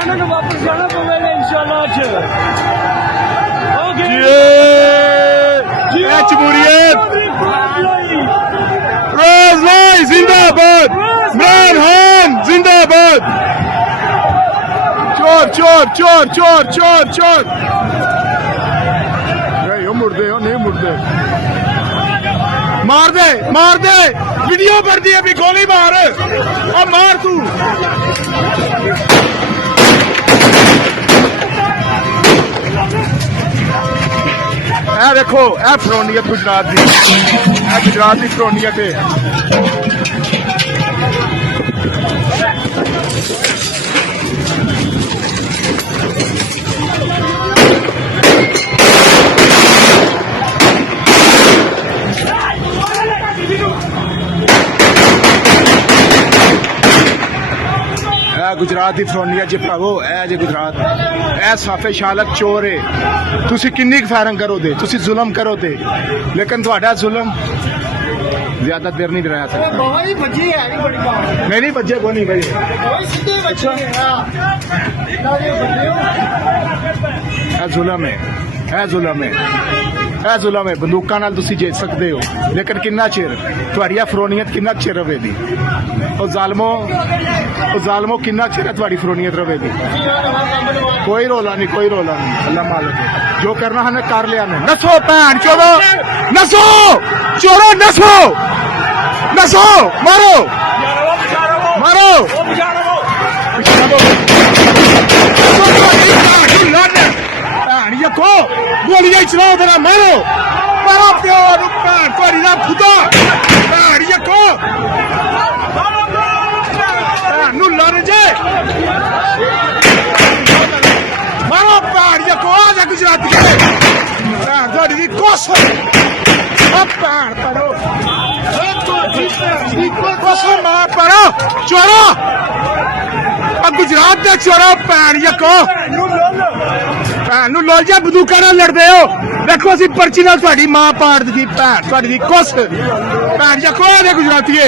ਇਹਨਾਂ ਨੂੰ ਵਾਪਸ ਜਾਣਾ ਪਵੇਗਾ ਇਨਸ਼ਾਅੱਲਾ ਅੱਜ। जमहूरियत रोज भाई जिंदाबाद, इमरान खान जिंदाबाद। चोर चोर चोर चोर चोर चोर नहीं मुड़दे हो, नहीं मुड़दे। मार दे वीडियो पर दी अभी गोली मार, अब मार तू। देखो ए फरौनीयत गुजरात की, गुजरात की फरौनीयत है। गुजरात की फरौनीयत जी भरावो, ए जे गुजरात ए साफे शालक चोर है। तुसी किन्नी फायरिंग करो दे, तुसी जुल्म करो दे, लेकिन तुहाडा जुल्म ज्यादा देर नहीं रह सकता। नहीं बच्चे को नहीं भाई, जुल्म है, जुल्म है। बंदूकां नाल तुसी जीत सकते हो, लेकिन किन्ना चिर तुहाडी फरौनीयत किन्ना चिर रवेगी? ओ जालमो किन्ना चिर तुहाडी फरौनीयत रवेगी? कोई रोला नहीं, अल्लाह मालिक है। जो करना हमने कर लिया। नसो भैन चोरो, नसो चोरो, नसो मारो गोलियां चलाओ तेरा, मारो प्यो भैन थोड़ी ना खुदा भैन यको लड़ जे मारो भैन यको। आ जा गुजराती भैन थोड़ी की कोस भैन पढ़ो मां पढ़ो चोरो, गुजरात के चोरो भैन यको भैन लोल जा बंदूका नाल लड़दे हो। देखो असी पर्ची नाल तुहाडी मां पाड़ दी भैन तुहाडी दी कुस भैन यको दे गुजरातीए।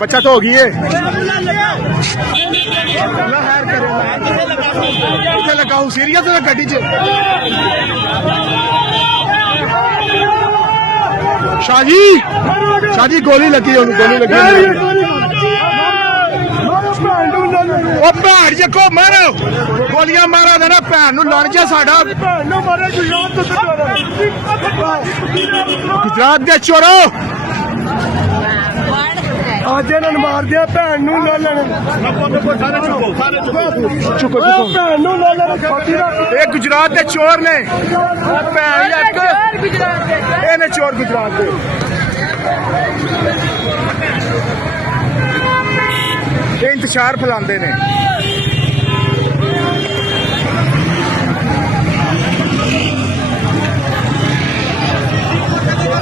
बच्चा तो हो गई है, लगा हूँ सीरियस गड्डी च। शाहजी गोली लगी, गोली लगी। भैन जको मारो गोलियां मारा देना भैन लड़ जा साडा गुजरात दे चोरो। आज इन्होंने मार दिया भैन गुजरात के चोर ने चोर गुजरात के इंतजार फैलाते ने।